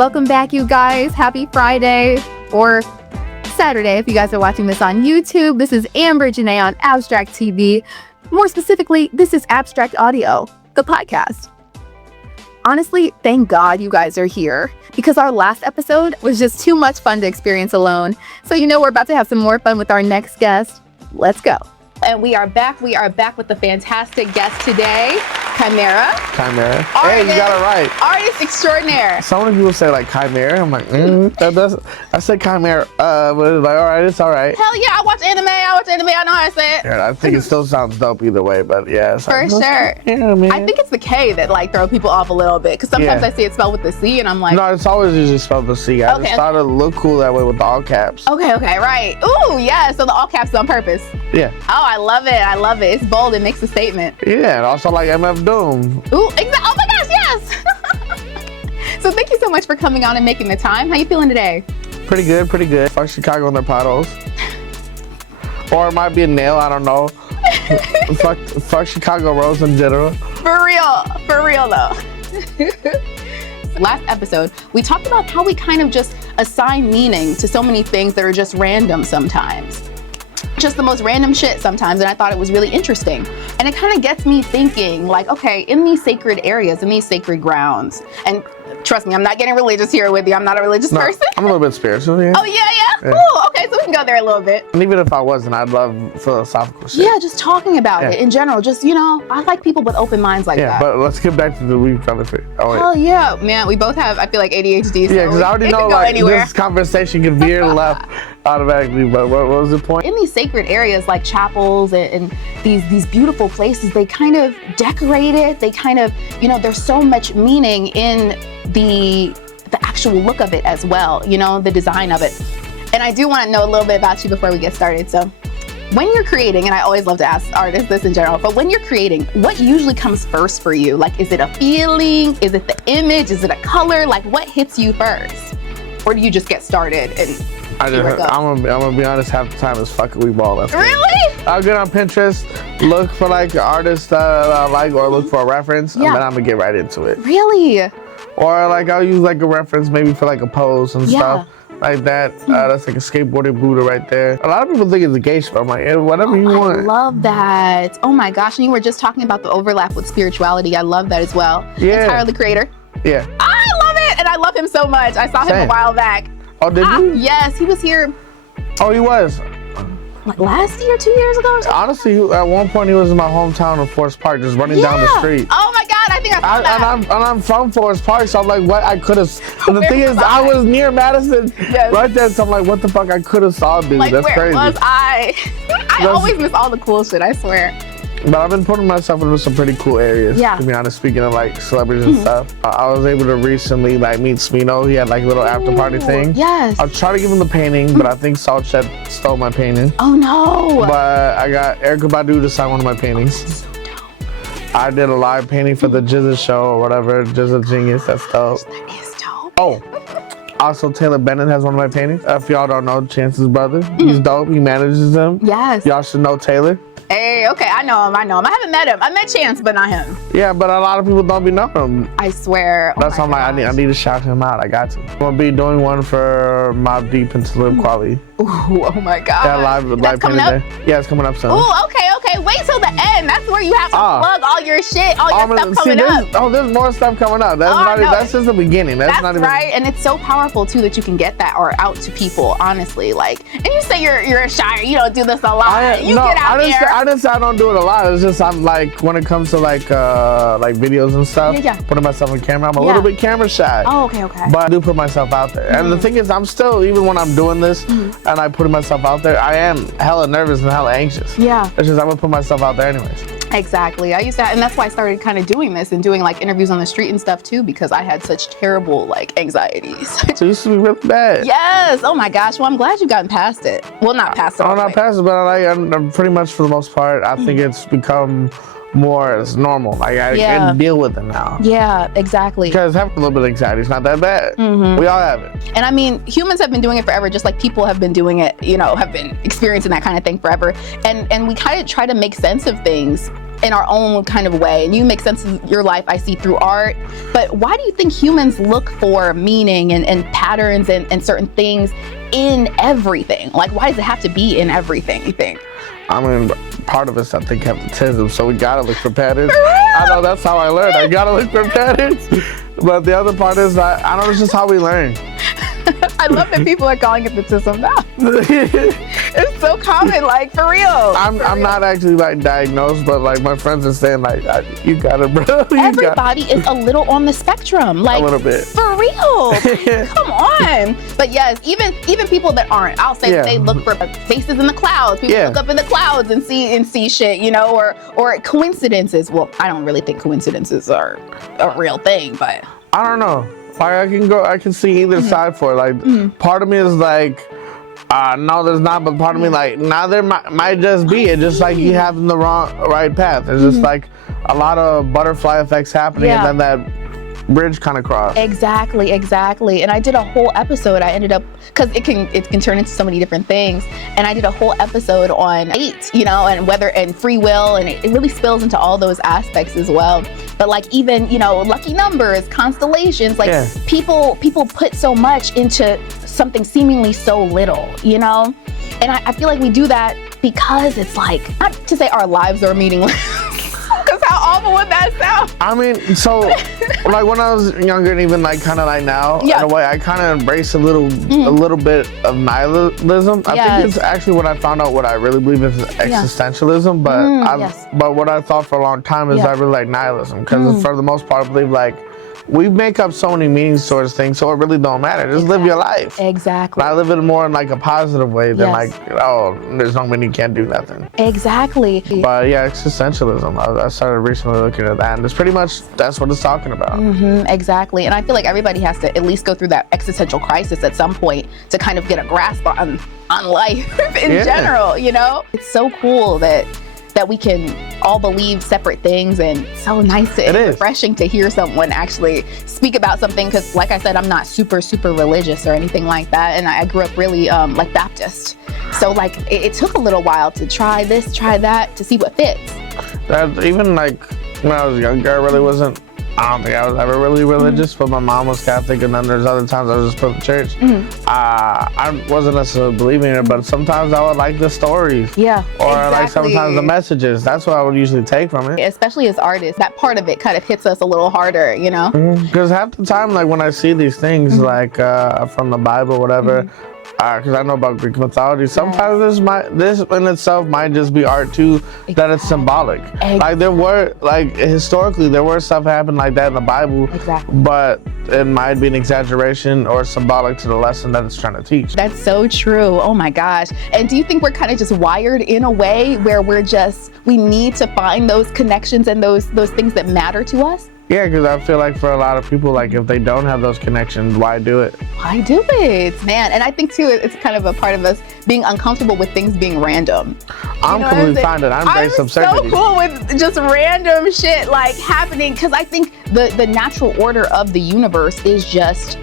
Welcome back, you guys. Happy Friday or Saturday if you guys are watching this on YouTube. This is Amber Janae on Abstract TV. More specifically, this is Abstract Audio, the podcast. Honestly, thank God you guys are here because our last episode was just too much fun to experience alone. So we're about to have some more fun with our next guest. Let's go. And we are back. We are back with a fantastic guest today, KHIMERA. KHIMERA. Hey, you got it right. Artist extraordinaire. So many people say like KHIMERA. I'm like, I said KHIMERA, but it's like, all right, it's all right. Hell yeah, I watch anime. I know how to say it. Yeah, I think it still sounds dope either way, but yeah. It's For like, sure. Yeah, man. I think it's the K that like throw people off a little bit because sometimes I see it spelled with the C and I'm like. No, it's always usually spelled with the C. I just thought it looked cool that way with the all caps. Okay, right. Ooh, yeah, so the all caps is on purpose. Yeah. Oh, I love it. It's bold. It makes a statement. Yeah, and also like MF Doom. Ooh, oh my gosh, yes. So thank you so much for coming on and making the time. How you feeling today? Pretty good. Fuck Chicago and their potholes. Or it might be a nail, I don't know. fuck Chicago roads in general. For real though. Last episode, we talked about how we kind of just assign meaning to so many things that are just random sometimes. Just the most random shit sometimes, and I thought it was really interesting. And it kind of gets me thinking, like, okay, in these sacred areas, in these sacred grounds, and trust me, I'm not getting religious here with you. I'm not a religious person. I'm a little bit spiritual, yeah. Oh, yeah? Ooh, okay, so we can go there a little bit. And even if I wasn't, I'd love philosophical shit. Yeah, just talking about it in general. Just, I like people with open minds like that. Yeah, but let's get back to the week on the tree. Hell yeah, man. We both have, I feel like, ADHD. So yeah, because I already know, like, anywhere. This conversation could veer left automatically, but what was the point? In these sacred areas like chapels and these beautiful places, they kind of decorate it. They kind of, there's so much meaning in the actual look of it as well, the design of it. And I do want to know a little bit about you before we get started. So when you're creating, and I always love to ask artists this in general, but when you're creating, what usually comes first for you? Like, is it a feeling? Is it the image? Is it a color? Like, what hits you first? Or do you just get started and I'm gonna be honest, half the time it's fucking we ball. Really? I'll get on Pinterest, look for like artists that I like, or look for a reference, and then I'm gonna get right into it. Really? Or like I'll use like a reference maybe for like a pose and stuff like that. That's like a skateboarding Buddha right there. A lot of people think it's a geisha, but I'm like, whatever you want. I love that. Oh my gosh, and you were just talking about the overlap with spirituality. I love that as well. Yeah. Tyler, the creator. Yeah. I love it, and I love him so much. I saw him a while back. Oh, did you? Yes, he was here. Oh, he was. Like last year, 2 years ago or something? Honestly, at one point he was in my hometown of Forest Park, just running down the street. Oh my God, I think I saw that. And I'm from Forest Park, so I'm like, what I could have. The thing is, I was near Madison, right there, so I'm like, what the fuck I could have saw, dude. Like, that's crazy. Where was I? I always miss all the cool shit, I swear. But I've been putting myself into some pretty cool areas, to be honest, speaking of like celebrities and stuff. I was able to recently like meet Smino. He had like a little after party thing. Yes. I'll try to give him the painting, but I think Salt Shed stole my painting. Oh no. But I got Erykah Badu to sign one of my paintings. That's so dope. I did a live painting for the Jizza show or whatever, Jizza Genius, that's dope. That is dope. Oh, also Taylor Bennett has one of my paintings. If y'all don't know, Chance's brother, he's dope, he manages them. Yes. Y'all should know Taylor. Hey, okay, I know him. I haven't met him. I met Chance, but not him. Yeah, but a lot of people don't be knowing him. I swear. That's why I'm like, I need to shout him out. I got to. I'm gonna be doing one for Mobb Deep and Talib Kweli. Ooh, oh my God. That live coming up? there. Yeah, it's coming up soon. Ooh, okay. Wait till the end. That's where you have to plug all your shit, all your stuff coming up. There's more stuff coming up. That's just the beginning. That's not even right. And it's so powerful too that you can get that or out to people, honestly. Like, and you say you're a shyer, you don't do this a lot. I didn't say I don't do it a lot. It's just I'm like when it comes to like videos and stuff, putting myself on camera, I'm a little bit camera shy. Oh, okay. But I do put myself out there. And the thing is, I'm still, even when I'm doing this and I put myself out there, I am hella nervous and hella anxious. Yeah. It's just I'm gonna put myself out there anyways. Exactly. I used to, and that's why I started kind of doing this and doing like interviews on the street and stuff too, because I had such terrible like anxieties. So it used to be really bad. Yes. Oh my gosh. Well, I'm glad you've gotten past it. Well, not past it. Oh, not past it, but I'm pretty much for the most part, I think it's become more as normal. Like I can deal with it now. Yeah, exactly. Because having a little bit of anxiety is not that bad. We all have it. And I mean, humans have been doing it forever, just like people have been doing it, have been experiencing that kind of thing forever. And we kind of try to make sense of things in our own kind of way, and you make sense of your life, I see, through art. But why do you think humans look for meaning and patterns and certain things in everything? Like, why does it have to be in everything, you think? I mean, part of it's, I think, hypnotism, so we gotta look for patterns. I know that's how I learned. I gotta look for patterns. But the other part is, I don't know, it's just how we learn. I love that people are calling it hypnotism now. It's so common, like, for real. I'm not actually like diagnosed, but like my friends are saying like, you got it, bro. Everybody is a little on the spectrum, like, a little bit. For real. Come on. But yes, even people that aren't, I'll say that they look for faces in the clouds. People look up in the clouds and see shit, you know, or coincidences. Well, I don't really think coincidences are a real thing, but I don't know. Like I can see either side for it. Like part of me is like, no, there's not. But part of me like, now there might just be. It's just like you have the right path. It's just like a lot of butterfly effects happening, and then that bridge kind of crossed. Exactly. And I did a whole episode. I ended up, because it can turn into so many different things. And I did a whole episode on fate, you know, and weather and free will, and it really spills into all those aspects as well. But like even, you know, lucky numbers, constellations, like people put so much into something seemingly so little, you know? And I feel like we do that because it's like, not to say our lives are meaningless, because how awful would that sound? I mean, so like when I was younger and even like kind of like now, in a way, I kind of embrace a little bit of nihilism. I think it's actually when I found out what I really believe is existentialism, but but what I thought for a long time is I really like nihilism, because for the most part I believe like we make up so many meanings towards things, so it really don't matter. Just live your life. Exactly. I live it more in like a positive way than like, oh, there's no meaning, you can't do nothing. Exactly. But yeah, existentialism. I started recently looking at that, and it's pretty much that's what it's talking about. Exactly. And I feel like everybody has to at least go through that existential crisis at some point to kind of get a grasp on life in general. You know, it's so cool that we can all believe separate things, and so nice and refreshing to hear someone actually speak about something, because like I said, I'm not super religious or anything like that, and I grew up really like Baptist, so like it took a little while to try this, try that, to see what fits. Even like when I was younger, I really wasn't, I don't think I was ever really religious, but my mom was Catholic, and then there's other times I was just put in church. I wasn't necessarily believing it, but sometimes I would like the stories. Or like sometimes the messages. That's what I would usually take from it. Especially as artists, that part of it kind of hits us a little harder, you know? Because half the time, like when I see these things, like from the Bible, whatever, because I know about Greek mythology, sometimes this in itself might just be art too, that it's symbolic. Like there were, like historically, there were stuff happened like that in the Bible, but it might be an exaggeration or symbolic to the lesson that it's trying to teach. That's so true. Oh my gosh. And do you think we're kind of just wired in a way where we need to find those connections and those things that matter to us? Yeah, because I feel like for a lot of people, like if they don't have those connections, why do it? Why do it, man? And I think too, it's kind of a part of us being uncomfortable with things being random. I'm completely fine with it. I'm based absurdity. I'm so cool with just random shit like happening, because I think the natural order of the universe is just,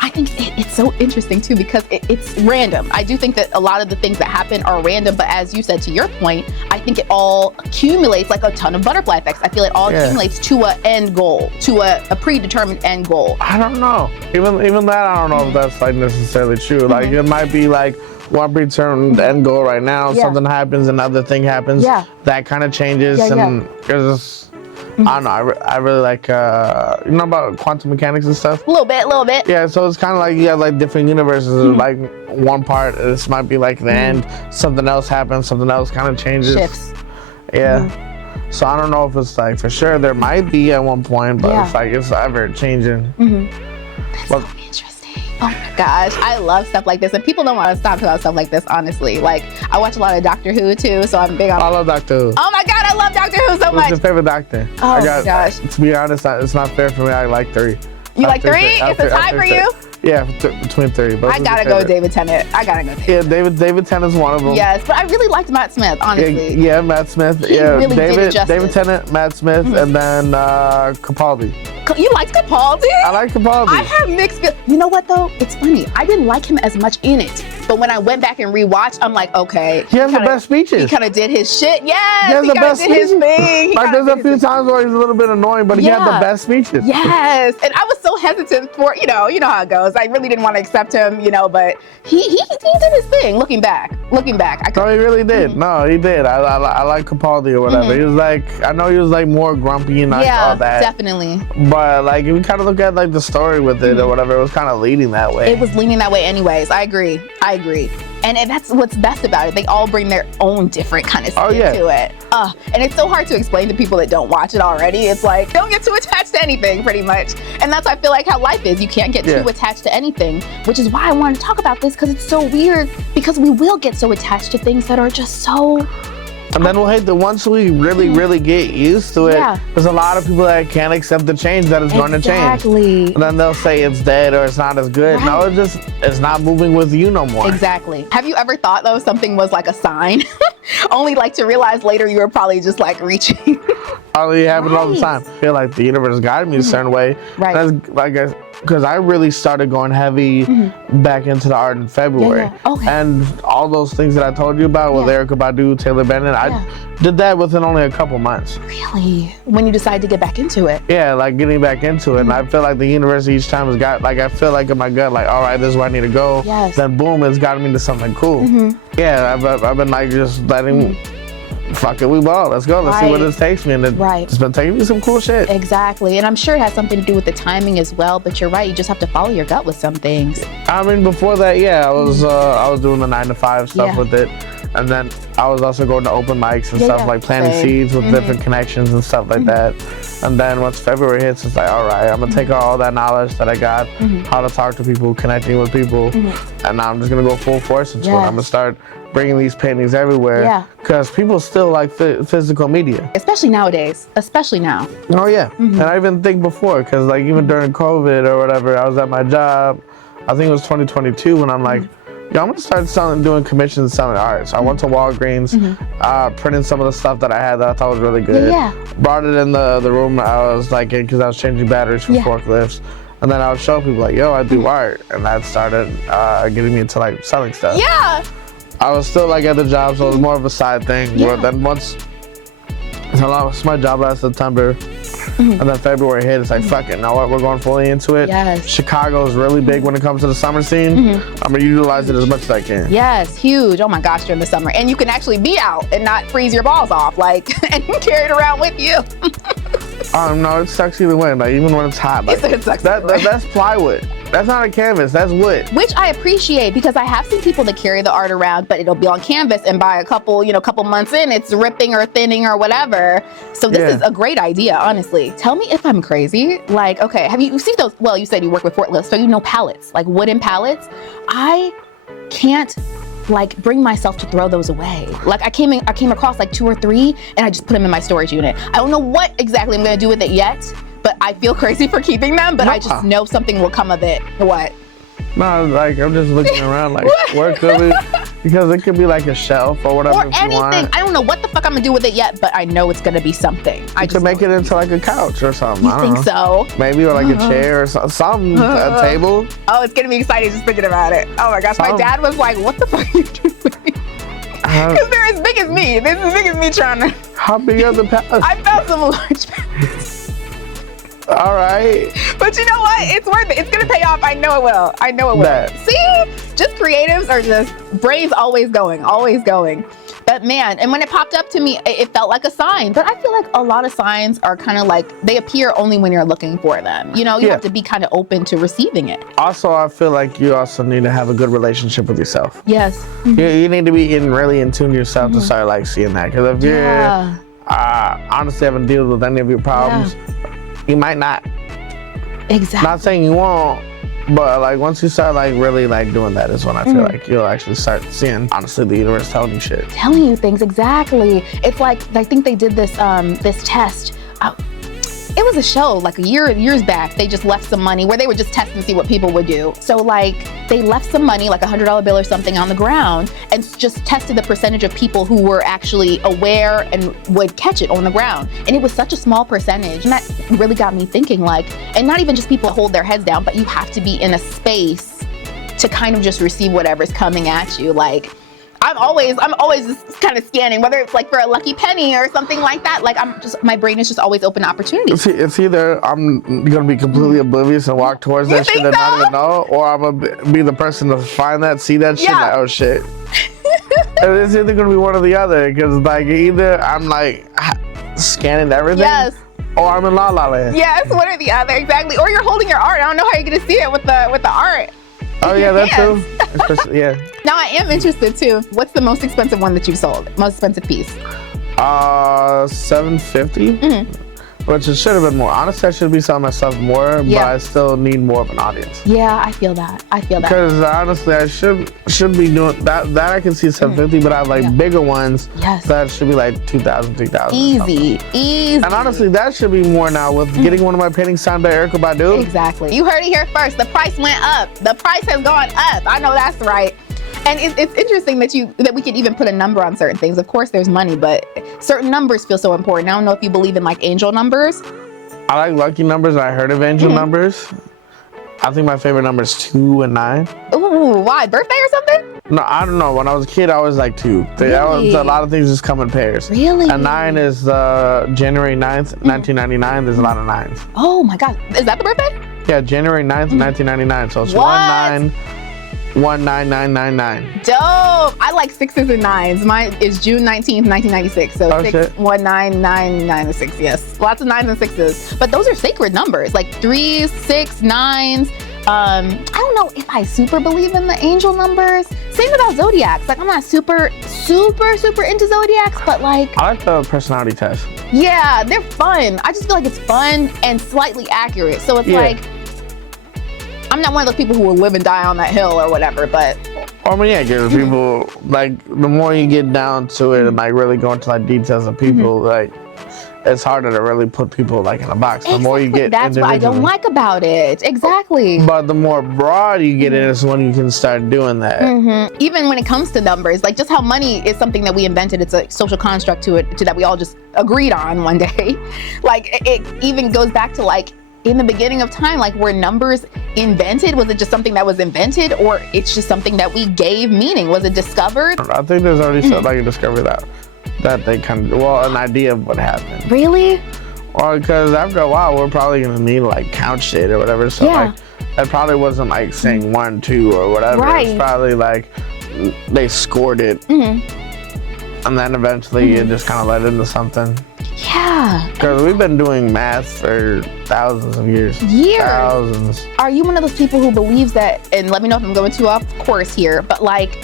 I think it's so interesting too, because it's random. I do think that a lot of the things that happen are random, but as you said, to your point, I think it all accumulates like a ton of butterfly effects. I feel it all accumulates to an end goal, to a predetermined end goal. I don't know. Even that, I don't know if that's like necessarily true. Like it might be like one predetermined end goal right now, something happens, another thing happens, that kind of changes, and there's I don't know, I really like, you know about quantum mechanics and stuff? A little bit. Yeah, so it's kind of like you have like different universes, like one part, this might be like the end, something else happens, something else kind of changes. Shifts. So I don't know if it's like, for sure, there might be at one point, but it's like, it's ever changing. That's so interesting. Oh my gosh, I love stuff like this, and people don't want to stop talking about stuff like this, honestly. Like, I watch a lot of Doctor Who too, so I'm big on. I love Doctor Who. Oh my god, I love Doctor Who so much. What's your favorite Doctor? Oh my gosh. To be honest, it's not fair for me. I like 3. You like 3? It's a tie for you? Yeah, between 3. I gotta go David Tennant. David Tennant's one of them. Yes, but I really liked Matt Smith, honestly. Yeah, Matt Smith. He really did it justice. David Tennant, Matt Smith, and then Capaldi. You like Capaldi? I like Capaldi. I have mixed feelings. You know what though? It's funny. I didn't like him as much in it. But when I went back and rewatched, I'm like, okay. He has the best speeches. He kind of did his shit. Yes, he has the best did his thing. Like there's a few times where he's a little bit annoying, but he had the best speeches. Yes, and I was so hesitant for, you know how it goes. I really didn't want to accept him, but he did his thing. Looking back, no, he really did. No, he did. I like Capaldi or whatever. He was like, I know he was like more grumpy and like all that. Definitely. But like, if you kind of look at like the story with it or whatever, it was kind of leading that way. It was leaning that way anyways. I agree. And that's what's best about it. They all bring their own different kind of spin to it. And it's so hard to explain to people that don't watch it already. It's like, don't get too attached to anything, pretty much. And that's, I feel like, how life is. You can't get too attached to anything, which is why I wanted to talk about this, because it's so weird, because we will get so attached to things that are just so... And then we'll hate that once we really get used to it, there's a lot of people that can't accept the change that is going to change. And then they'll say it's dead or it's not as good. No, it's not moving with you no more. Exactly. Have you ever thought though something was like a sign? Only like to realize later you were probably just like reaching. Oh, it happens all the time. I feel like the universe guided me a certain way. Because I really started going heavy back into the art in February. And all those things that I told you about with Erykah Badu, Taylor Bennett, I did that within only a couple months. Really? When you decided to get back into it? Yeah, like getting back into it. And I feel like the universe each time has got, like I feel like in my gut, like, all right, this is where I need to go. Then boom, it's gotten me to something cool. Yeah, I've been like just letting... Fuck it, we ball. Let's go. Let's see where this takes me. And it's been taking me some cool shit. Exactly. And I'm sure it has something to do with the timing as well. But you're right. You just have to follow your gut with some things. I mean, before that, I was doing the 9-to-5 stuff with it. And then I was also going to open mics and stuff, like planting seeds with different connections and stuff like that. And then once February hits, it's like, all right, I'm going to take all that knowledge that I got, how to talk to people, connecting with people. And now I'm just going to go full force into it. I'm going to start bringing these paintings everywhere. Because people still like physical media. Especially nowadays. Especially now. Oh, yeah. And I even think before, because like even during COVID or whatever, I was at my job. I think it was 2022 when I'm like, yo, I'm gonna start doing commissions, selling art. So I went to Walgreens, printed some of the stuff that I had that I thought was really good. Brought it in the room I was like in, because I was changing batteries for forklifts. And then I would show people like, yo, I do art. And that started getting me into like selling stuff. I was still like at the job, so it was more of a side thing. But then once my job last September, and then February hit, it's like, fuck it, now what, we're going fully into it. Chicago is really big when it comes to the summer scene. I'm gonna utilize it as much as I can. Yes, huge. Oh my gosh, during the summer. And you can actually be out and not freeze your balls off, like, and carry it around with you. No, it sucks either way. Like even when it's hot, like it sucks that's plywood. That's not a canvas. That's wood. Which I appreciate, because I have seen people that carry the art around, but it'll be on canvas, and by a couple months in, it's ripping or thinning or whatever. So this is a great idea, honestly. Tell me if I'm crazy. Like, okay, have you seen those? Well, you said you work with forklifts, so you know pallets, like wooden pallets. I can't like bring myself to throw those away. Like I came across like 2 or 3, and I just put them in my storage unit. I don't know what exactly I'm gonna do with it yet, but I feel crazy for keeping them, but I just know something will come of it. What? No, like I'm just looking around like where could we, because it could be like a shelf or whatever. Or anything. I don't know what the fuck I'm gonna do with it yet, but I know it's gonna be something. I could make it into like a couch or something. You think so? Maybe, or like a chair or something, a table. Oh, it's getting me excited just thinking about it. Oh my gosh, my dad was like, what the fuck are you doing? Because they're as big as me. They're as big as me trying to... How big are the pallets? I found some large pallets. All right. But you know what? It's worth it. It's going to pay off. I know it will. I know it will. See? Just creatives are just brains always going, always going. But man, and when it popped up to me, it felt like a sign. But I feel like a lot of signs are kind of like, they appear only when you're looking for them. You know, you have to be kind of open to receiving it. Also, I feel like you also need to have a good relationship with yourself. Yes. You need to be really in tune to yourself to start like seeing that. Because if you're honestly haven't dealt with any of your problems, you might not. Exactly. Not saying you won't, but like once you start like really like doing that is when I feel like you'll actually start seeing, honestly, the universe telling you shit. Telling you things, exactly. It's like, I think they did this this test. It was a show like years back. They just left some money where they would just test and see what people would do. So like they left some money, like $100 bill or something, on the ground, and just tested the percentage of people who were actually aware and would catch it on the ground. And it was such a small percentage. And that really got me thinking, like, and not even just people hold their heads down, but you have to be in a space to kind of just receive whatever's coming at you. Like, I'm always just kind of scanning, whether it's like for a lucky penny or something like that. Like, my brain is just always open to opportunities. It's either I'm gonna be completely oblivious and walk towards that shit and not even know, or I'm gonna be the person to find that, see that shit, like, oh shit. And it's either gonna be one or the other, because like either I'm like scanning everything, yes, or I'm in La La Land. Yes, one or the other, exactly. Or you're holding your art. I don't know how you're gonna see it with the art. Oh yeah, that too. Especially, yeah. Now I am interested too. What's the most expensive one that you've sold? Most expensive piece? $750. Mm-hmm. Which it should have been more. Honestly, I should be selling myself more, but I still need more of an audience. Yeah, I feel that. Because honestly, I should be doing that. That I can see $750, but I have like bigger ones that should be like $2,000, $3,000. Easy. And honestly, that should be more now with getting one of my paintings signed by Erykah Badu. Exactly. You heard it here first. The price went up. The price has gone up. I know that's right. And it's interesting that we could even put a number on certain things. Of course, there's money, but certain numbers feel so important. I don't know if you believe in like angel numbers. I like lucky numbers. I heard of angel numbers. I think my favorite number is 2 and 9. Ooh, why? Birthday or something? No, I don't know. When I was a kid, I was like 2. Really? A lot of things just come in pairs. Really? And 9 is January 9th, 1999. There's a lot of 9s. Oh my God. Is that the birthday? Yeah, January 9th, 1999. So it's 19999. Dope. I like 6s and 9s. Mine is June 19th, 1996. So 6199996. Yes, lots of 9s and 6s. But those are sacred numbers, like 3s, 6, 9s. I don't know if I super believe in the angel numbers. Same about zodiacs. Like, I'm not super into zodiacs, but like, I like the personality test. Yeah, they're fun. I just feel like it's fun and slightly accurate. So it's like, I'm not one of those people who will live and die on that hill or whatever, but. I mean, yeah, because people, like, the more you get down to it and like really go into like details of people, like, it's harder to really put people like in a box. The more you get, that's what I don't like about it. Exactly. But the more broad you get in, is when you can start doing that. Even when it comes to numbers, like just how money is something that we invented. It's a social construct to that we all just agreed on one day. Like it even goes back to like in the beginning of time, like were numbers invented? Was it just something that was invented, or it's just something that we gave meaning? Was it discovered? I think there's already like a discovery that they kind of, an idea of what happened. Really? Well, because after a while, we're probably gonna need like count shit or whatever. So like, it probably wasn't like saying 1, 2 or whatever. Right. It's probably like they scored it, and then eventually it just kind of led into something. Yeah. Because we've been doing math for thousands of years. Thousands. Are you one of those people who believes that, and let me know if I'm going too off course here, but like,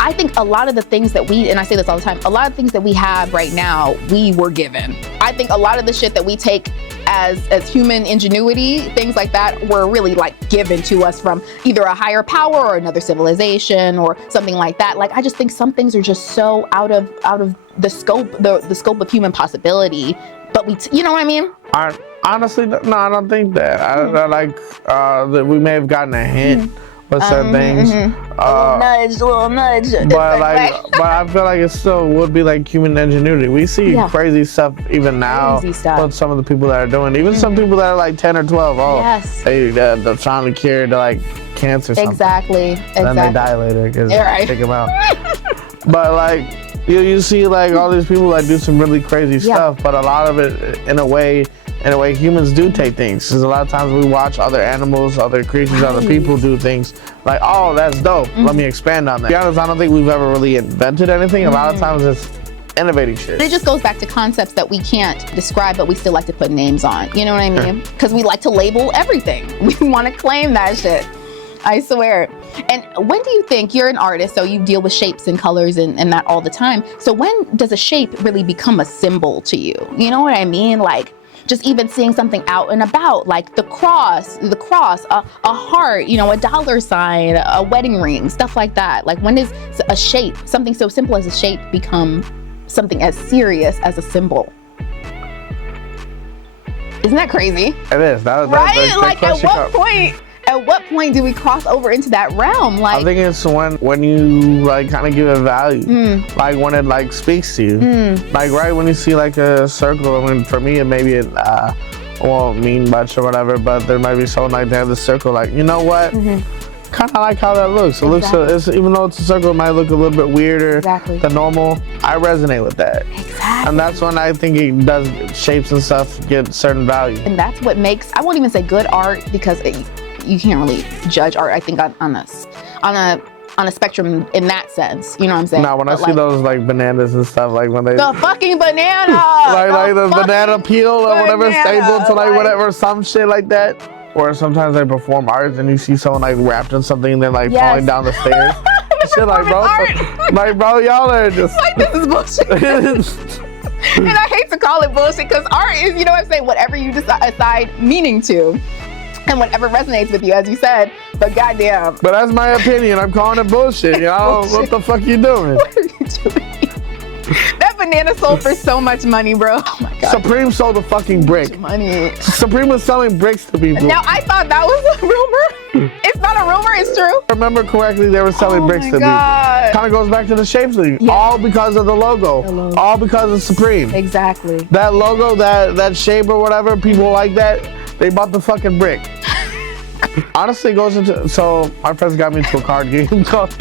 I think a lot of the things that and I say this all the time, a lot of things that we have right now, we were given. I think a lot of the shit that we take as human ingenuity, things like that, were really like given to us from either a higher power or another civilization or something like that. Like, I just think some things are just so out of the scope, the scope of human possibility. But you know what I mean? Honestly, no, I don't think that. I like that we may have gotten a hint with certain things. A little nudge. But I feel like it still would be like human ingenuity. We see crazy stuff even now. With some of the people that are doing, even some people that are like 10 or 12. They're trying to cure like cancer. Exactly. Then they die later because they take them out. But like you see like all these people that do some really crazy stuff, but a lot of it in a way humans do take things. Because a lot of times we watch other animals, other creatures, other people do things like, oh, that's dope. Let me expand on that. To be honest, I don't think we've ever really invented anything. A lot of times it's innovating shit. It just goes back to concepts that we can't describe, but we still like to put names on. You know what I mean? Because we like to label everything. We want to claim that shit. I swear. And when do you think, you're an artist, so you deal with shapes and colors and that all the time. So when does a shape really become a symbol to you? You know what I mean? Like, just even seeing something out and about, like the cross, a heart, you know, a dollar sign, a wedding ring, stuff like that. Like, when does a shape, something so simple as a shape, become something as serious as a symbol? Isn't that crazy? It is. Right? Like, at what point do we cross over into that realm? Like, I think it's when you like kind of give it value, like when it like speaks to you, like right when you see like a circle. I mean, for me, it maybe it won't mean much or whatever, but there might be someone like they have this circle, like, you know what? kind of like how that looks. It looks, even though it's a circle, it might look a little bit weirder than normal. I resonate with that. Exactly. And that's when I think it does, shapes and stuff get certain value. And that's what makes, I won't even say good art, because you can't really judge art, I think, on a spectrum in that sense. You know what I'm saying? Now, when I see those like bananas and stuff, like when they the fucking banana, like the banana peel or whatever, stapled to like whatever, some shit like that. Or sometimes they perform art and you see someone like wrapped in something and then like falling down the stairs. Shit, like bro, y'all are just like, this is bullshit. And I hate to call it bullshit, because art is, you know what I'm saying, whatever you assign meaning to. And whatever resonates with you, as you said, but goddamn. But that's my opinion. I'm calling it bullshit, y'all. What the fuck you doing? What are you doing? That banana sold for so much money, bro. Oh my God. Supreme sold a fucking brick. Money. Supreme was selling bricks to people. Now, I thought that was a rumor. It's not a rumor, it's true. If I remember correctly, they were selling bricks to people. Kind of goes back to the shapes thing. Yeah. All because of the logo. All because of Supreme. Exactly. That logo, that shape or whatever, people like that, they bought the fucking brick. Honestly, it goes into, so my friends got me into a card game called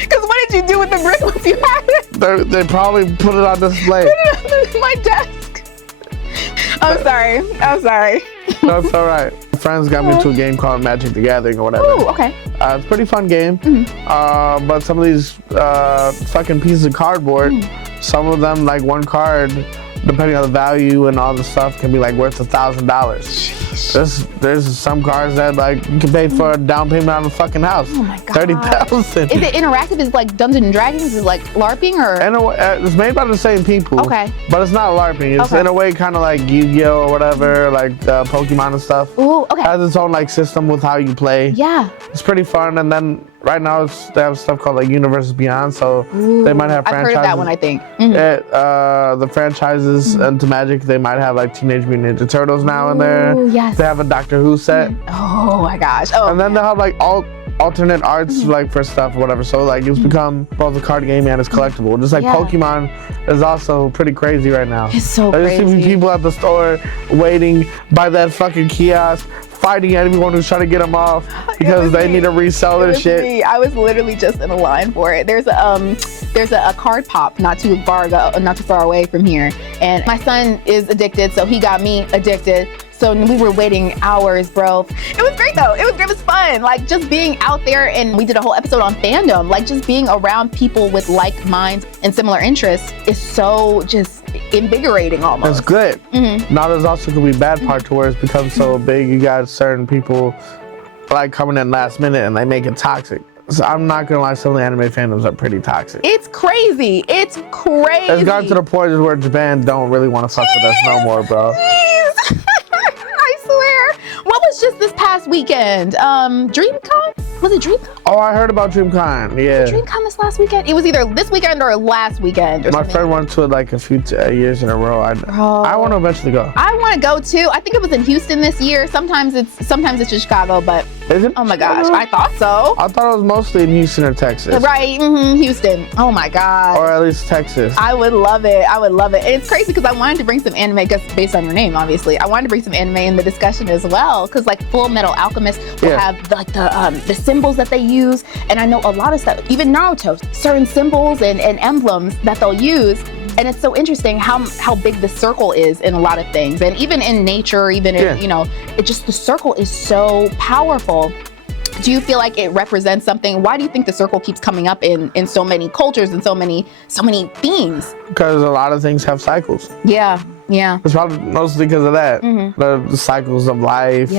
because what did you do with the brick once you had it? They probably put it on display. Put it on my desk. I'm sorry. That's all right. Friends got me into a game called Magic the Gathering or whatever. Oh, okay. It's a pretty fun game. But some of these fucking pieces of cardboard, some of them, like one card, depending on the value and all the stuff, can be like worth $1,000. There's some cards that like you can pay for a down payment on a fucking house. Oh my God. 30,000. Is it interactive? Is it like Dungeons and Dragons? Is it like LARPing or? In a way, it's made by the same people. Okay. But it's not LARPing. It's in a way kind of like Yu-Gi-Oh or whatever, like Pokemon and stuff. Ooh, okay. It has its own like system with how you play. Yeah. It's pretty fun. And then right now they have stuff called like Universes Beyond, so they might have franchises. I've heard of that one, I think. The franchises into Magic, they might have like Teenage Mutant Ninja Turtles now in there. Yes. They have a Doctor Who set. Oh my gosh. Oh. And then they have like alternate arts like for stuff or whatever. So like it's become both a card game and it's collectible. Just like Pokemon is also pretty crazy right now. It's so crazy. You see people at the store waiting by that fucking kiosk, fighting everyone who's trying to get them off because they need to resell their shit. I was literally just in a line for it. There's a card pop not too far away from here, and my son is addicted, so he got me addicted. So we were waiting hours, bro. It was great though. It was fun. Like just being out there, and we did a whole episode on fandom. Like just being around people with like minds and similar interests is so just invigorating almost. That's good. Now there's also gonna be bad part to where it's become so big. You got certain people like coming in last minute and they make it toxic. So I'm not gonna lie, some of the anime fandoms are pretty toxic. It's crazy. It's crazy. It's gotten to the point where Japan don't really want to fuck with us no more, bro. Jeez. I swear. What was just this past weekend? DreamCon? Was it DreamCon? Oh, I heard about DreamCon. Yeah. Was it DreamCon this last weekend? It was either this weekend or last weekend. Or My friend went to it like a few years in a row. I want to eventually go. I want to go too. I think it was in Houston this year. Sometimes it's in Chicago, but is it? Oh my gosh, I thought so. I thought it was mostly in Houston or Texas. Right, Houston. Oh my god. Or at least Texas. I would love it. And it's crazy because I wanted to bring some anime, because based on your name, obviously. I wanted to bring some anime in the discussion as well, because like Full Metal Alchemist will have like the symbols that they use, and I know a lot of stuff. Even Naruto, certain symbols and emblems that they'll use. And it's so interesting how big the circle is in a lot of things, and even in nature, even in, it just, the circle is so powerful. Do you feel like it represents something? Why do you think the circle keeps coming up in so many cultures and so many themes? Because a lot of things have cycles. Yeah. It's probably mostly because of that. The cycles of life,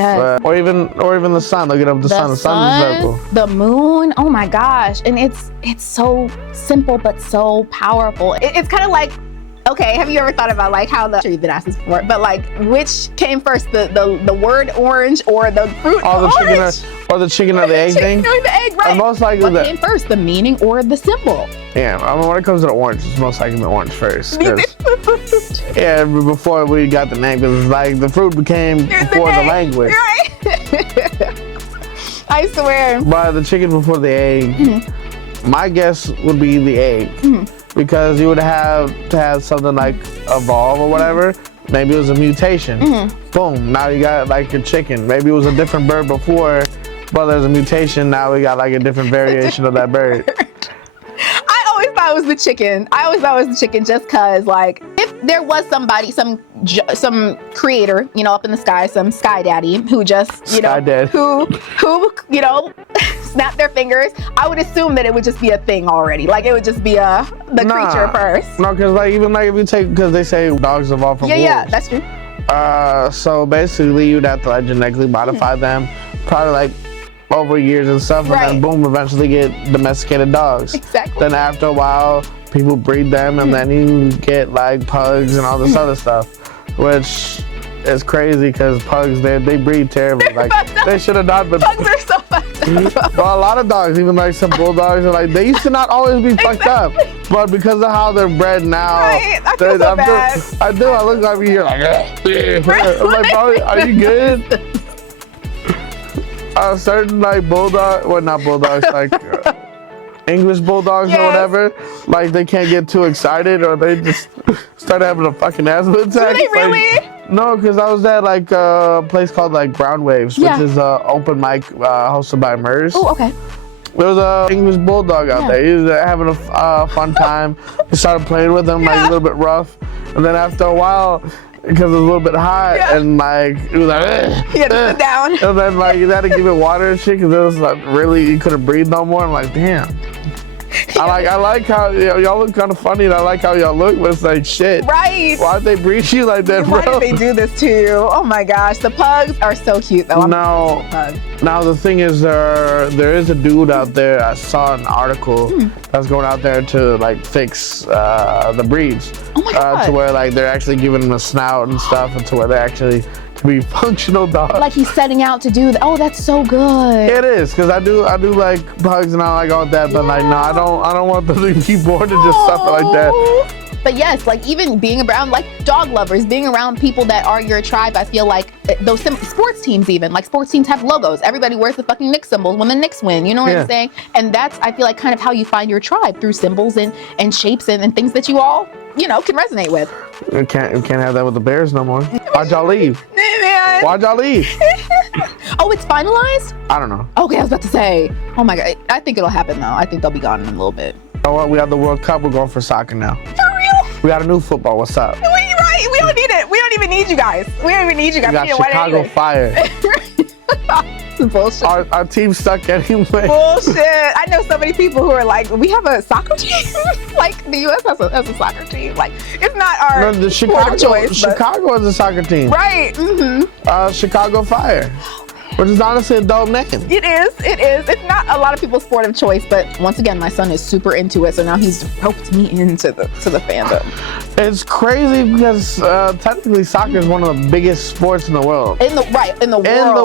or even the sun. Look at the sun. The sun's a circle. The moon. Oh my gosh! And it's so simple but so powerful. It's kind of like, okay, have you ever thought about like how I'm sure you've been asked this before, but like which came first, the word orange or the fruit orange? Or the chicken or the egg thing? Or the egg, right? And most likely what came first, the meaning or the symbol? Yeah, I mean, when it comes to the orange, it's most likely the orange first. Yeah, before we got the name, because it's like the fruit became before the language. Right. I swear. But the chicken before the egg, my guess would be the egg. Because you would have to have something like evolve or whatever Maybe it was a mutation. Boom, now you got like a chicken. Maybe it was a different bird before, but there's a mutation. Now we got like a different variation of that bird. I always thought it was the chicken. I always thought it was the chicken just cause like, if there was somebody, some creator, you know, up in the sky, some sky daddy who just, you know, who, you know, snap their fingers, I would assume that it would just be a thing already. Like it would just be the creature first. No, because like even like if you take, because they say dogs evolve from wolves. Yeah, that's true. So basically you'd have to like genetically modify them, probably like over years and stuff, and then boom, eventually get domesticated dogs. Exactly. Then after a while, people breed them, and then you get like pugs and all this other stuff, which is crazy because pugs, they breed terribly. Like they should have not been. Pugs are so fucked up. Well, a lot of dogs, even like some bulldogs, are like they used to not always be fucked up, but because of how they're bred now, I feel so bad. I look over here like, I'm like, bro, are you good? Certain like bulldog, well not bulldogs, like English bulldogs or whatever, like they can't get too excited or they just start having a fucking asthma attack. Do they really? Like, no, because I was at like a place called like Brown Waves, which is a open mic hosted by MERS. Oh, okay. There was a English bulldog out there. He was having a fun time. He started playing with him, like a little bit rough, and then after a while, because it was a little bit hot, and like it was like he had to sit down, and then like you had to give it water and shit because it was like really you couldn't breathe no more. I'm like, damn. I like how y'all look kind of funny, and I like how y'all look, but it's like shit. Right. Why'd they breed you like that, bro? Why did they do this to you? Oh my gosh, the pugs are so cute though. Now the thing is, there is a dude out there. I saw an article that's going out there to like fix the breeds. Oh my God. To where like they're actually giving them a snout and stuff, and to where they actually can be functional dogs. Like he's setting out to do that. Oh, that's so good. It is, because I do like pugs and I like all that, but like no, I don't want them to be born to just suffer like that. But yes, like even being around like dog lovers, being around people that are your tribe, I feel like those sports teams, even like sports teams have logos. Everybody wears the fucking Knicks symbols when the Knicks win. You know what I'm saying? And that's, I feel like, kind of how you find your tribe, through symbols and shapes and things that you all, you know, can resonate with. We can't have that with the Bears no more. Why'd y'all leave? Man. Why'd y'all leave? Oh, it's finalized? I don't know. Okay, I was about to say. Oh my God, I think it'll happen though. I think they'll be gone in a little bit. You know what? We have the World Cup. We're going for soccer now. For real? We got a new football. What's up? Right. We don't need it. We don't even need you guys. We don't even need you guys. We got Chicago Fire. Bullshit. Our team's stuck anyway. Bullshit. I know so many people who are like, we have a soccer team. Like the U.S. has a soccer team. Like it's not our sport of choice. Chicago is a soccer team. Right. Chicago Fire. Which is honestly a dope name. It is. It's not a lot of people's sport of choice, but once again, my son is super into it, so now he's roped me into the fandom. It's crazy because technically soccer is one of the biggest sports in the world. In the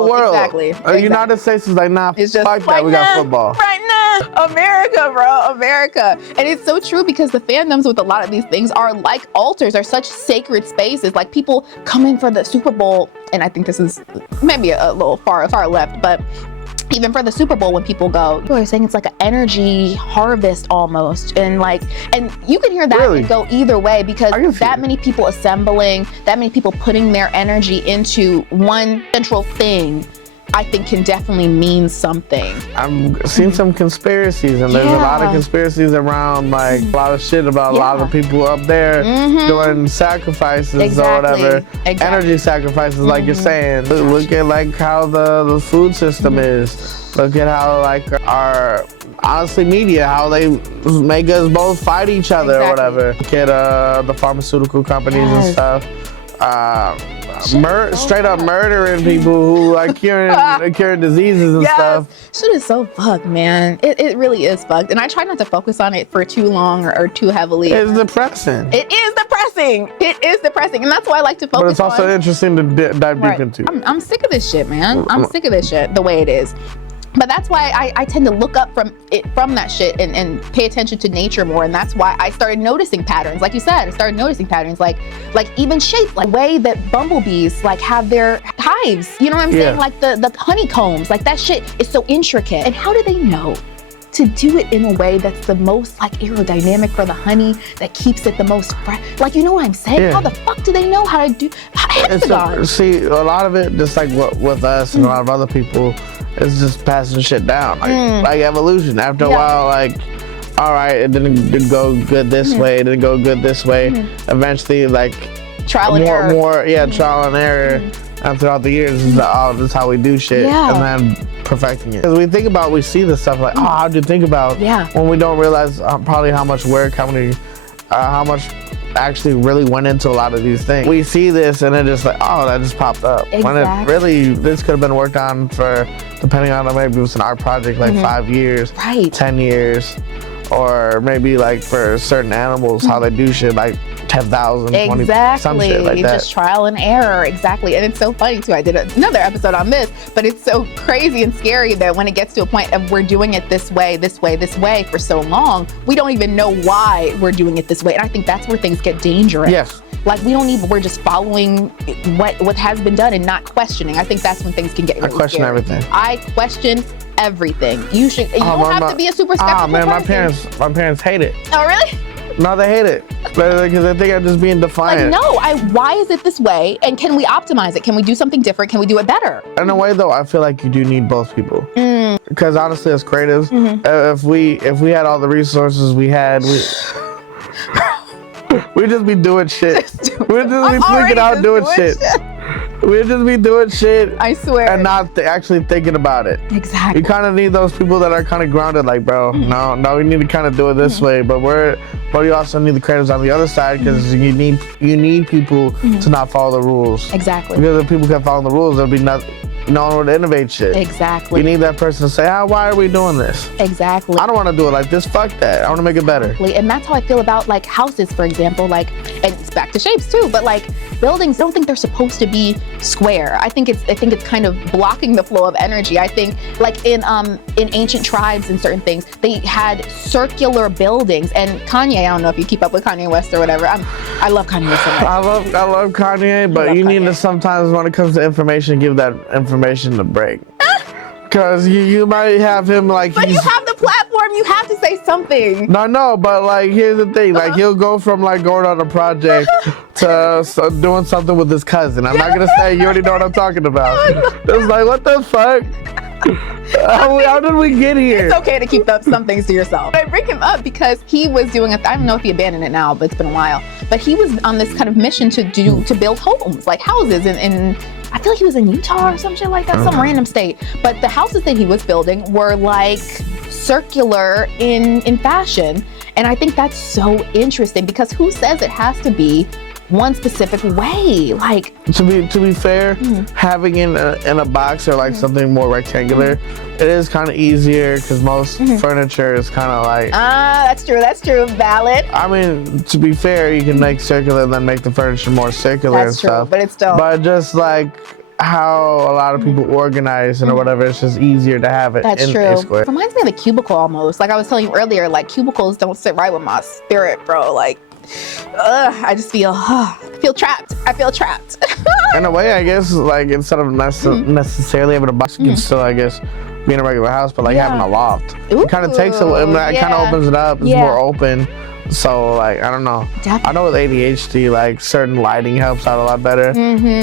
world. Exactly. The United States is like, nah, it's just fuck that, we got football. Right now. America, bro. America. And it's so true because the fandoms with a lot of these things are like altars, are such sacred spaces. Like people come in for the Super Bowl, and I think this is maybe a little far left, but even for the Super Bowl, when people go, people are saying it's like an energy harvest almost, and you can hear that and go either way, because that many people assembling, that many people putting their energy into one central thing, I think can definitely mean something. I've seen some conspiracies, and there's a lot of conspiracies around, like a lot of shit about a lot of people up there doing sacrifices or whatever, energy sacrifices, like you're saying. Look at like how the food system is. Look at how like our honestly media, how they make us both fight each other or whatever. Look at the pharmaceutical companies and stuff. Straight up murdering people who are curing diseases and stuff. Shit is so fucked, man. It really is fucked. And I try not to focus on it for too long or too heavily. It's depressing. It is depressing. It is depressing. And that's why I like to focus on. But it's also interesting to dive deep into. I'm sick of this shit, man. I'm sick of this shit the way it is. But that's why I tend to look up from that shit and pay attention to nature more. And that's why I started noticing patterns. Like you said, I started noticing patterns, like even shapes, like the way that bumblebees like have their hives. You know what I'm saying? Like the honeycombs, like that shit is so intricate. And how do they know? to do it in a way that's the most like aerodynamic for the honey, that keeps it the most fresh. Like, you know what I'm saying? Yeah. How the fuck do they know how to do hexagons? See, a lot of it, just like with us and a lot of other people, is just passing shit down. Like evolution. After a while, like, all right, it didn't go good this way, it didn't go good this way. Eventually, like, trial and error. Trial and error. And throughout the years, this is how we do shit, and then perfecting it. Because we think about, we see this stuff like, oh, how do you think about? When we don't realize probably how much work, how much actually really went into a lot of these things. We see this and it's just like, oh, that just popped up. Exactly. When it really, this could have been worked on for, depending on maybe it was an art project, like 5 years, 10 years, or maybe like for certain animals, how they do shit, like 10,000, 20, some shit like that. Just trial and error, exactly. And it's so funny too, I did another episode on this, but it's so crazy and scary that when it gets to a point of we're doing it this way for so long, we don't even know why we're doing it this way. And I think that's where things get dangerous. Yes. Like we're just following what has been done and not questioning. I think that's when things can get really scary. I question everything. I question everything. You don't have to be a super skeptical man, person. my parents hate it. Oh, really? No, they hate it because they think I'm just being defiant. Like, no, why is it this way? And can we optimize it? Can we do something different? Can we do it better? In a way, though, I feel like you do need both people. Because honestly, as creatives, if we had all the resources we had, we'd just be doing shit. We'd just be freaking out doing shit. We'd just be doing shit. I swear. And not actually thinking about it. Exactly. You kind of need those people that are kind of grounded, like, bro, no, we need to kind of do it this way. But you also need the creatives on the other side, because you need people to not follow the rules. Exactly. Because if people kept following the rules, there'll be no one would innovate shit. Exactly. You need that person to say, why are we doing this? Exactly. I don't want to do it like this. Fuck that. I want to make it better. Exactly. And that's how I feel about like houses, for example, like, and it's back to shapes too, but like buildings, don't think they're supposed to be square. I think it's kind of blocking the flow of energy. I think like in ancient tribes and certain things, they had circular buildings. And Kanye, I don't know if you keep up with Kanye West or whatever. I love Kanye West so much. I love Kanye, but you need to sometimes, when it comes to information, give that information a break. Because you might have him like. But you have the platform, you have to say something. No, but like here's the thing, like he'll go from like going on a project to doing something with his cousin. I'm not gonna say, you already know what I'm talking about. It's like, what the fuck? How did we get here? It's okay to keep some things to yourself. I bring him up because he was doing I don't know if he abandoned it now, but it's been a while. But he was on this kind of mission to build homes, like houses in I feel like he was in Utah or some shit like that, some random state. But the houses that he was building were like circular in fashion. And I think that's so interesting, because who says it has to be one specific way? Like, to be fair, having in a box or like something more rectangular, it is kind of easier, because most furniture is kind of like. That's true, valid. I mean, to be fair, you can make circular and then make the furniture more circular and stuff. But it's still. But just like how a lot of people organize and or whatever, it's just easier to have it in a square. It reminds me of a cubicle almost. Like I was telling you earlier, like cubicles don't sit right with my spirit, bro. Like, I just feel trapped. I feel trapped. In a way, I guess, like instead of necessarily having a box, you can still, I guess, be in a regular house, but like having a loft. It kind of takes it kind of opens it up. It's more open. So like, I don't know. Definitely. I know with ADHD, like certain lighting helps out a lot better.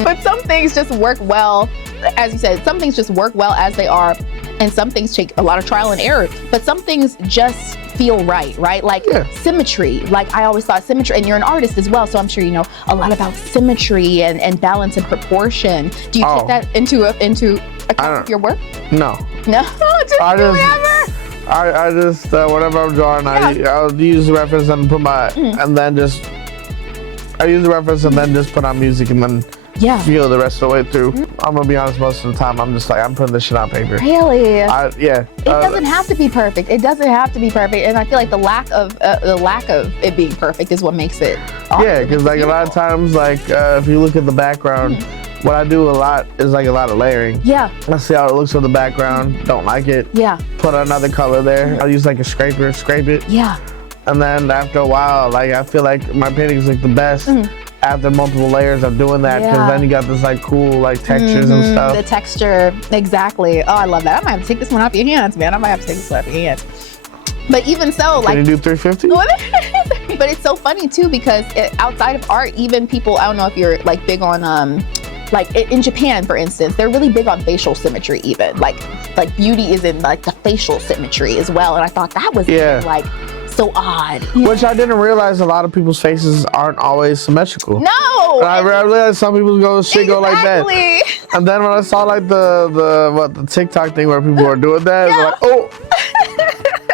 But some things just work well, as you said, some things just work well as they are. And some things take a lot of trial and error, but some things just feel right? Like symmetry. Like I always thought symmetry, and you're an artist as well, so I'm sure you know a lot about symmetry and balance and proportion. Do you take that into account your work? No. No? I just whatever I'm drawing, I'll use the reference and put my and then just I use the reference and then just put on music and then feel the rest of the way through. I'm gonna be honest, most of the time I'm just like, I'm putting this shit on paper. Really? It doesn't have to be perfect. It doesn't have to be perfect, and I feel like the lack of it being perfect is what makes it. Yeah, because like a lot of times, like if you look at the background. What I do a lot is like a lot of layering. Yeah. I see how it looks on the background. Don't like it. Yeah. Put another color there. I'll use like a scraper, scrape it. Yeah. And then after a while, like I feel like my paintings look the best after multiple layers of doing that, because then you got this like cool like textures and stuff. The texture, exactly. Oh, I love that. I might have to take this one off your hands, man. I might have to take this one off your hands. But even so, like, can you do 350? But it's so funny too, because outside of art, even people, I don't know if you're like big on like in Japan, for instance, they're really big on facial symmetry. Even like beauty is in like the facial symmetry as well. And I thought that was like so odd. Which I didn't realize a lot of people's faces aren't always symmetrical. No. I realized some people go like that. And then when I saw like the TikTok thing where people were doing that, like, oh.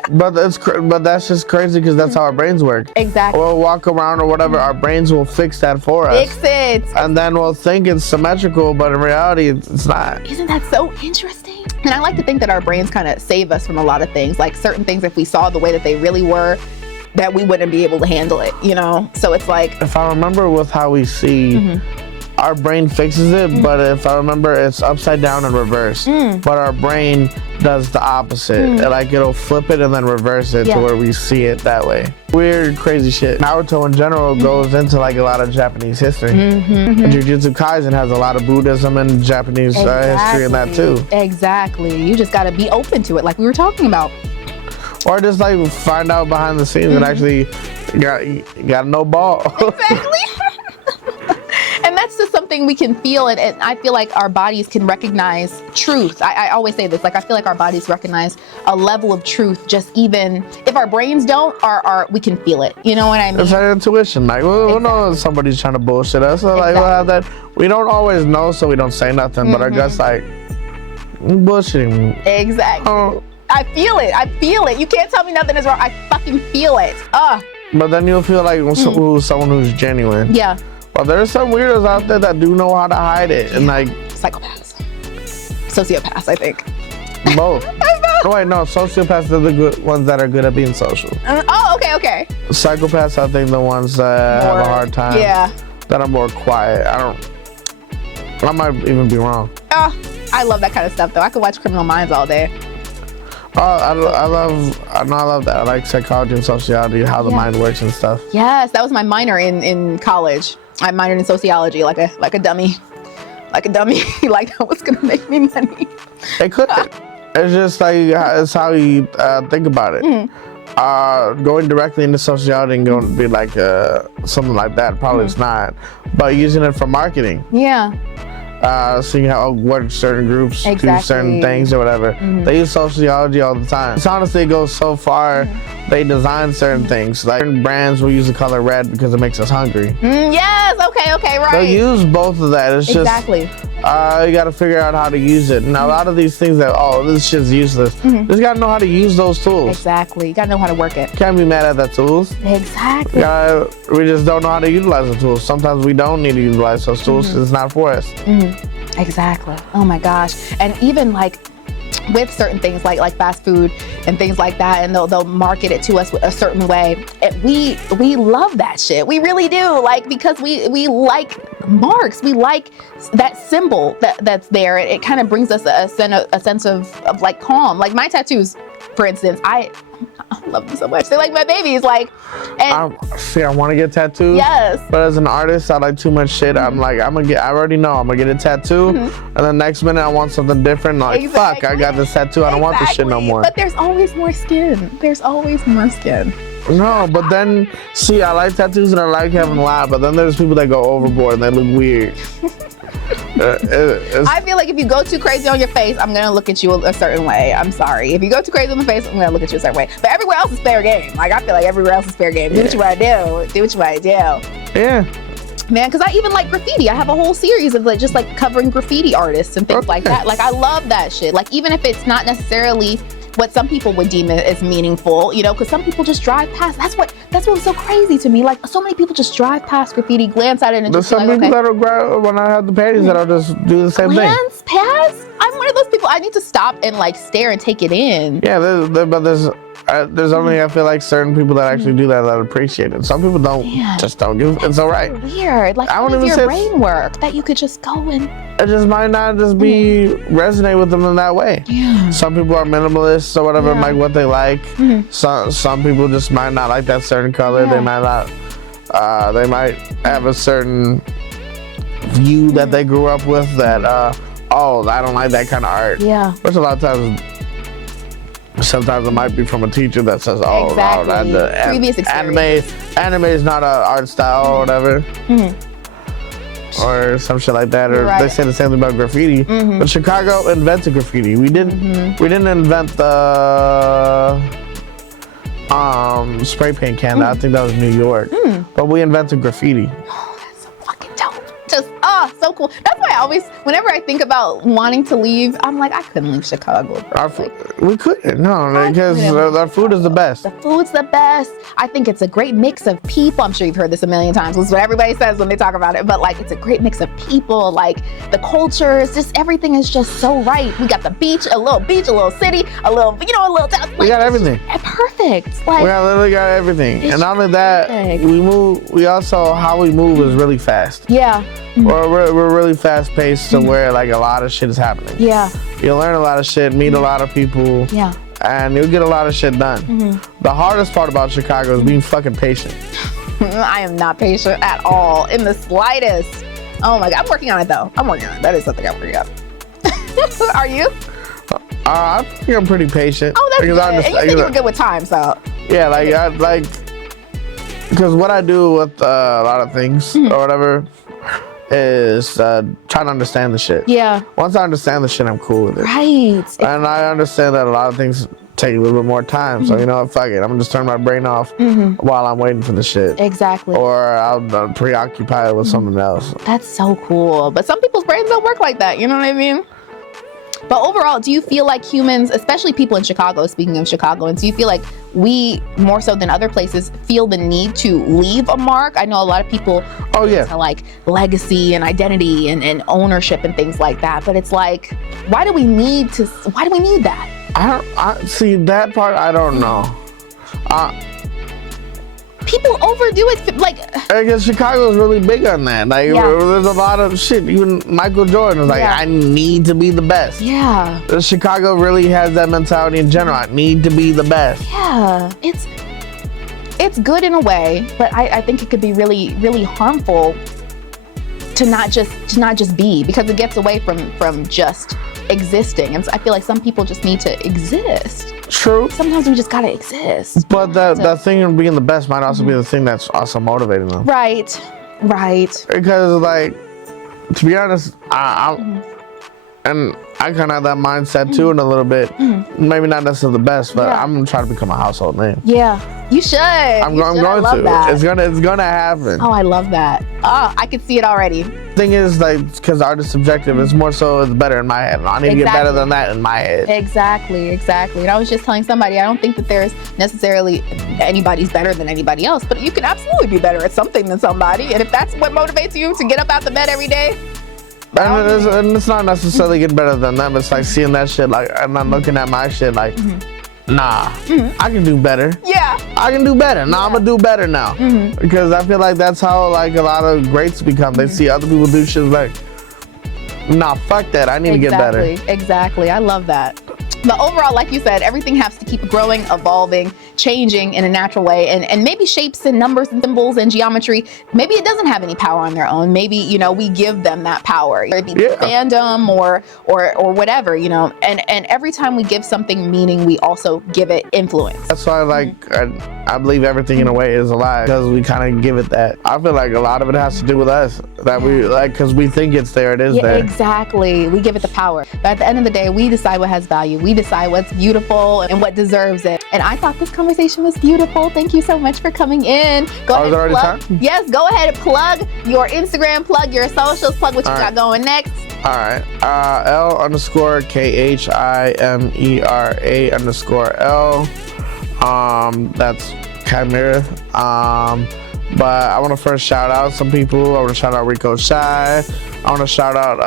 But that's just crazy because that's how our brains work. Exactly. We'll walk around or whatever, our brains will fix that for us. Fix it. And then we'll think it's symmetrical, but in reality, it's not. Isn't that so interesting? And I like to think that our brains kind of save us from a lot of things. Like certain things, if we saw the way that they really were, that we wouldn't be able to handle it, you know? So it's like... If I remember with how we see, our brain fixes it, but if I remember, it's upside down and reverse. But our brain does the opposite. Like it'll flip it and then reverse it to where we see it that way. Weird, crazy shit. Naruto in general goes into like a lot of Japanese history. Jujutsu Kaisen has a lot of Buddhism and Japanese history in that too. Exactly. You just gotta be open to it, like we were talking about. Or just like find out behind the scenes and actually got no ball. Exactly. And that's just something we can feel, and I feel like our bodies can recognize truth. I always say this, like I feel like our bodies recognize a level of truth, just even if our brains don't, we can feel it. You know what I mean? It's our intuition. Like we'll know if somebody's trying to bullshit us. So like we'll have that. We don't always know, so we don't say nothing. But our gut's like bullshitting. Exactly. I feel it. I feel it. You can't tell me nothing is wrong. I fucking feel it. But then you'll feel like someone who's genuine. Yeah. Well, there's some weirdos out there that do know how to hide it, and like psychopaths, sociopaths, I think. Both. No, wait, no, sociopaths are the good ones that are good at being social. Okay. Psychopaths, I think, the ones that have a hard time. Yeah. That are more quiet. I might even be wrong. I love that kind of stuff, though. I could watch Criminal Minds all day. I love that. I like psychology and sociology, how the mind works and stuff. Yes, that was my minor in college. I minored in sociology, like a dummy. Like that was gonna make me money. It could. It's just like it's how you think about it. Going directly into sociology and going to be like something like that, probably it's not. But using it for marketing. Yeah. Seeing how what certain groups do certain things or whatever. They use sociology all the time. It's honestly, it goes so far, they design certain things. Like certain brands will use the color red because it makes us hungry. Yes, okay, right. They use both of that. It's just, you gotta figure out how to use it. And a lot of these things that, this shit's useless. You just gotta know how to use those tools. Exactly, you gotta know how to work it. Can't be mad at that tools. Exactly. We just don't know how to utilize the tools. Sometimes we don't need to utilize those tools because it's not for us. Exactly. Oh my gosh. And even like with certain things like fast food and things like that, and they'll market it to us a certain way. We love that shit. We really do. Like, because we like marks. We like that symbol that's there. It kind of brings us a sense of like calm. Like my tattoos, for instance, I love them so much. They're like my babies. Like, and I want to get tattoos. Yes. But as an artist, I like too much shit. I'm like, I already know I'm gonna get a tattoo, and the next minute I want something different. I'm like, fuck, I got this tattoo. I don't want this shit no more. But there's always more skin. There's always more skin. No, but then, see, I like tattoos and I like having a lot, but then there's people that go overboard and they look weird. I feel like if you go too crazy on your face, I'm gonna look at you a certain way. I'm sorry. If you go too crazy on the face, I'm gonna look at you a certain way. But everywhere else is fair game. Like, I feel like everywhere else is fair game. Do what you wanna do. Do what you wanna do. Yeah. Man, because I even like graffiti. I have a whole series of like just like covering graffiti artists and things like that. Like, I love that shit. Like, even if it's not necessarily what some people would deem as meaningful, you know, because some people just drive past. That's what's so crazy to me. Like, so many people just drive past graffiti, glance at it, and just some people that'll grab, when I have the panties, that'll just do the same thing. Glance past? I'm one of those people. I need to stop and like stare and take it in. Yeah, but there's only, I feel like, certain people that actually do that appreciate it. Some people don't, just don't give. It's all right. Weird. Like, how does your brain work that you could just go and? It just might not just be resonate with them in that way. Yeah. Some people are minimalists or whatever, like what they like. Some people just might not like that certain color. They might not. They might have a certain view that they grew up with that. I don't like that kind of art. Yeah. Which a lot of times Sometimes it might be from a teacher that says, "Oh, exactly. no, that previous experience. Anime is not an art style or whatever." Or some shit like that, or they say the same thing about graffiti. But Chicago invented graffiti. We didn't invent the spray paint can. I think that was New York. But we invented graffiti. Oh, that's so fucking dope. Just so cool. That's why I always, whenever I think about wanting to leave, I'm like, I couldn't leave Chicago. We couldn't, no, because our food is the best. The food's the best. I think it's a great mix of people. I'm sure you've heard this a million times. This is what everybody says when they talk about it. But like, it's a great mix of people. Like the culture is just, everything is just so right. We got the beach, a little city, a little, a little town. Like, we got everything. Perfect. Like, we literally got everything. And not only that, we also, how we move is really fast. Yeah. We're really fast paced to where like a lot of shit is happening. Yeah. You'll learn a lot of shit, meet a lot of people. Yeah. And you'll get a lot of shit done. The hardest part about Chicago is being fucking patient. I am not patient at all, in the slightest. Oh my God, I'm working on it though. I'm working on it. That is something I'm working on. Are you? I think I'm pretty patient. Oh, that's good. And you said you were good with time, so. Yeah, because what I do with a lot of things or whatever is trying to understand the shit. Yeah. Once I understand the shit, I'm cool with it. Right. And I understand that a lot of things take a little bit more time. So, fuck it. I'm gonna just turn my brain off while I'm waiting for the shit. Exactly. Or I'll preoccupy it with something else. That's so cool. But some people's brains don't work like that. You know what I mean? But overall, do you feel like humans, especially people in Chicago, speaking of Chicagoans, do you feel like we, more so than other places, feel the need to leave a mark? I know a lot of people are into like legacy and identity and ownership and things like that. But it's like, why do we need that? I see that part. I don't know. People overdo it. Like, I guess Chicago's really big on that. Like, there's a lot of shit. Even Michael Jordan was like, I need to be the best. Yeah. Chicago really has that mentality in general. I need to be the best. Yeah. It's good in a way, but I think it could be really, really harmful to not just be, because it gets away from just existing. And so I feel like some people just need to exist. True. Sometimes we just gotta exist. But that thing of being the best might also be the thing that's also motivating them. Right. Because like, to be honest, and I kind of have that mindset too in a little bit. Maybe not necessarily the best, but I'm trying to become a household name. Yeah, you should. I'm going to. That. It's gonna happen. Oh, I love that. Oh, I can see it already. Thing is, like, because art is subjective, it's more so it's better in my head. I need to get better than that in my head. Exactly. And I was just telling somebody, I don't think that there's necessarily anybody's better than anybody else, but you can absolutely be better at something than somebody. And if that's what motivates you to get up out the bed every day. And it's not necessarily getting better than them. It's like seeing that shit, like, and I'm looking at my shit like, nah, I can do better. Yeah. I can do better. Nah, I'm gonna do better now. Because I feel like that's how like a lot of greats become. They see other people do shit like, nah, fuck that. I need to get better. Exactly. I love that. But overall, like you said, everything has to keep growing, evolving, changing in a natural way. And maybe shapes and numbers and symbols and geometry, maybe it doesn't have any power on their own. Maybe, we give them that power. It be fandom or whatever, And every time we give something meaning, we also give it influence. That's why I believe everything in a way is alive, because we kind of give it that. I feel like a lot of it has to do with us. That we like, because we think it's there, it is there. Exactly. We give it the power. But at the end of the day, we decide what has value. We decide what's beautiful and what deserves it. And I thought this conversation was beautiful. Thank you so much for coming in. Go ahead and plug. Yes, go ahead and plug your Instagram, plug your socials, plug what you got going next. All right. L_KHIMERA_L. That's KHIMERA. But I want to first shout out some people. I want to shout out Rico Shy. I want to shout out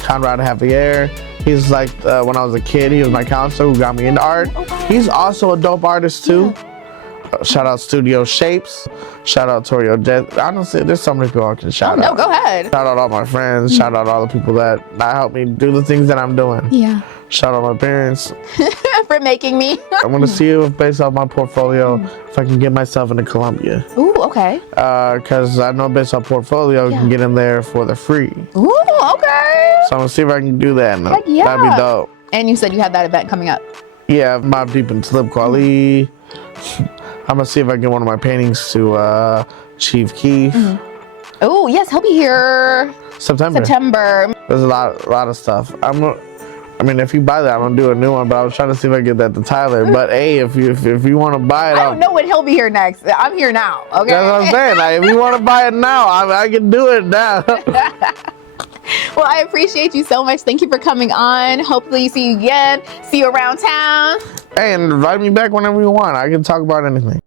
Conrad Javier. He's like, when I was a kid, he was my counselor who got me into art. He's also a dope artist too. Shout out Studio Shapes. Shout out Torio Jet. Honestly, there's so many people I can shout out. No, go ahead. Shout out all my friends. Shout out all the people that help me do the things that I'm doing. Yeah. Shout out my parents. For making me. I'm going to see if, based off my portfolio, if I can get myself into Columbia. Ooh, okay. Because I know based off portfolio, you can get in there for the free. Ooh, okay. So I'm going to see if I can do that. Heck yeah. That'd be dope. And you said you had that event coming up. Yeah, Mob Deep and Slip Kweli. I'm gonna see if I get one of my paintings to Chief Keef. Oh yes, he'll be here September. There's a lot of stuff. I mean, if you buy that, I'm gonna do a new one. But I was trying to see if I get that to Tyler. But hey, if you want to buy it, I don't know when he'll be here next. I'm here now. Okay. That's what I'm saying. Like, if you want to buy it now, I can do it now. Well, I appreciate you so much. Thank you for coming on. Hopefully, see you again. See you around town. Hey, and invite me back whenever you want. I can talk about anything.